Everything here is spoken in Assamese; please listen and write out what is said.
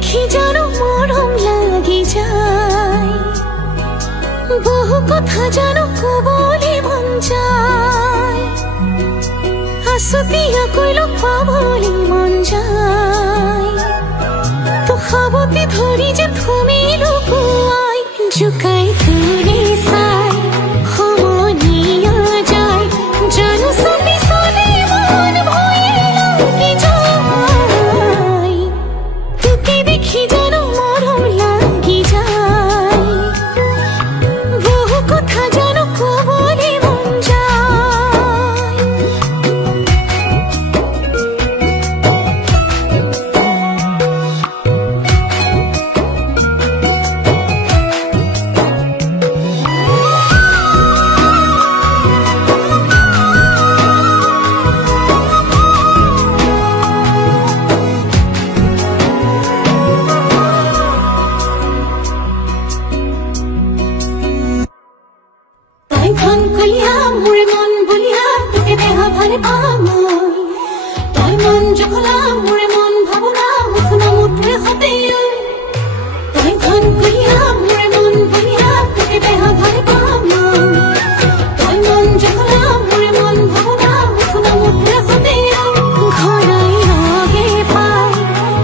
দেখি জানো মরম লাগি যায়, বহু কথা জানো কবলে মন যায়, আসতিয়া কইল পাবলি মন যায়, তো খাবতে ধরি যে তুমি লুকুয়াই জুকাই তুলে সাই খমনিয়া যায়, জানো সবি সনে মন ভয়ে লাগি যায়, তোকে দেখি জানো মরম লাগি যায়, বহু কথা জানো কবলে মন যায়। তাই ধন কইয়া মোর মন বলিয়া তোকে দেহা ভারে পামই, তাই মন যখন